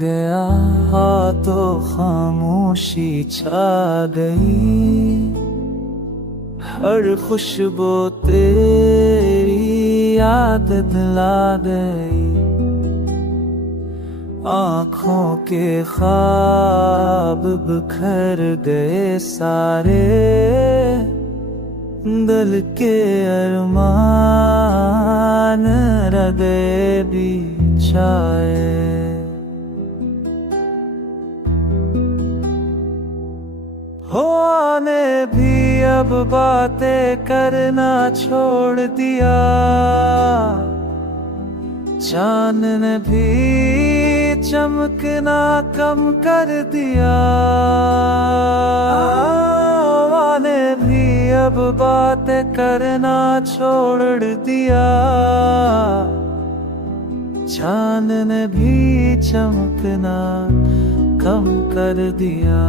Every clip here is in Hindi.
गया तो खामोशी छा गई। हर खुशबू तेरी याद दिला गई। आँखों के ख्वाब बिखर गए सारे, दिल के अरमान रह गए बिछाए। ने भी अब बातें करना छोड़ दिया। चांद ने भी चमकना कम कर दिया। ने भी अब बातें करना छोड़ दिया। चांद ने भी चमकना कम कर दिया।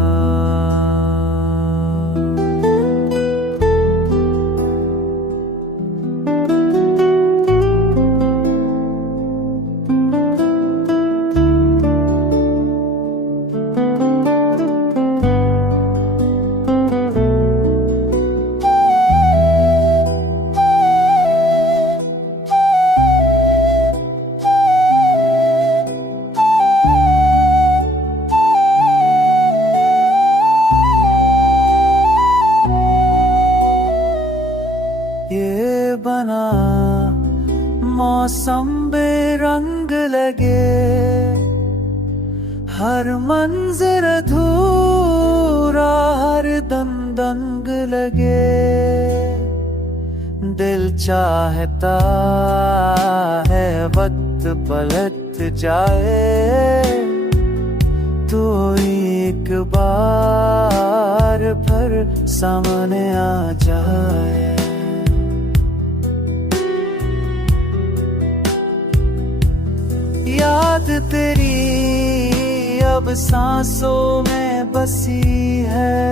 ये बना मौसम बेरंग लगे, हर मंजर अधूरा हर दम दंग लगे। दिल चाहता है वक्त पलट जाए, तो एक बार फिर सामने आ जाए। याद तेरी अब सांसों में बसी है,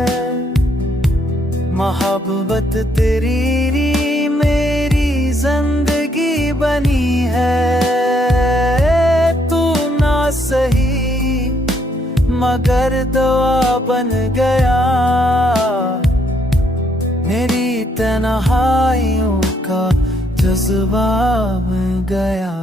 मोहब्बत तेरी मेरी जिंदगी बनी है। तू ना सही मगर दुआ बन गया, मेरी तन्हाइयों का जज्बा बन गया।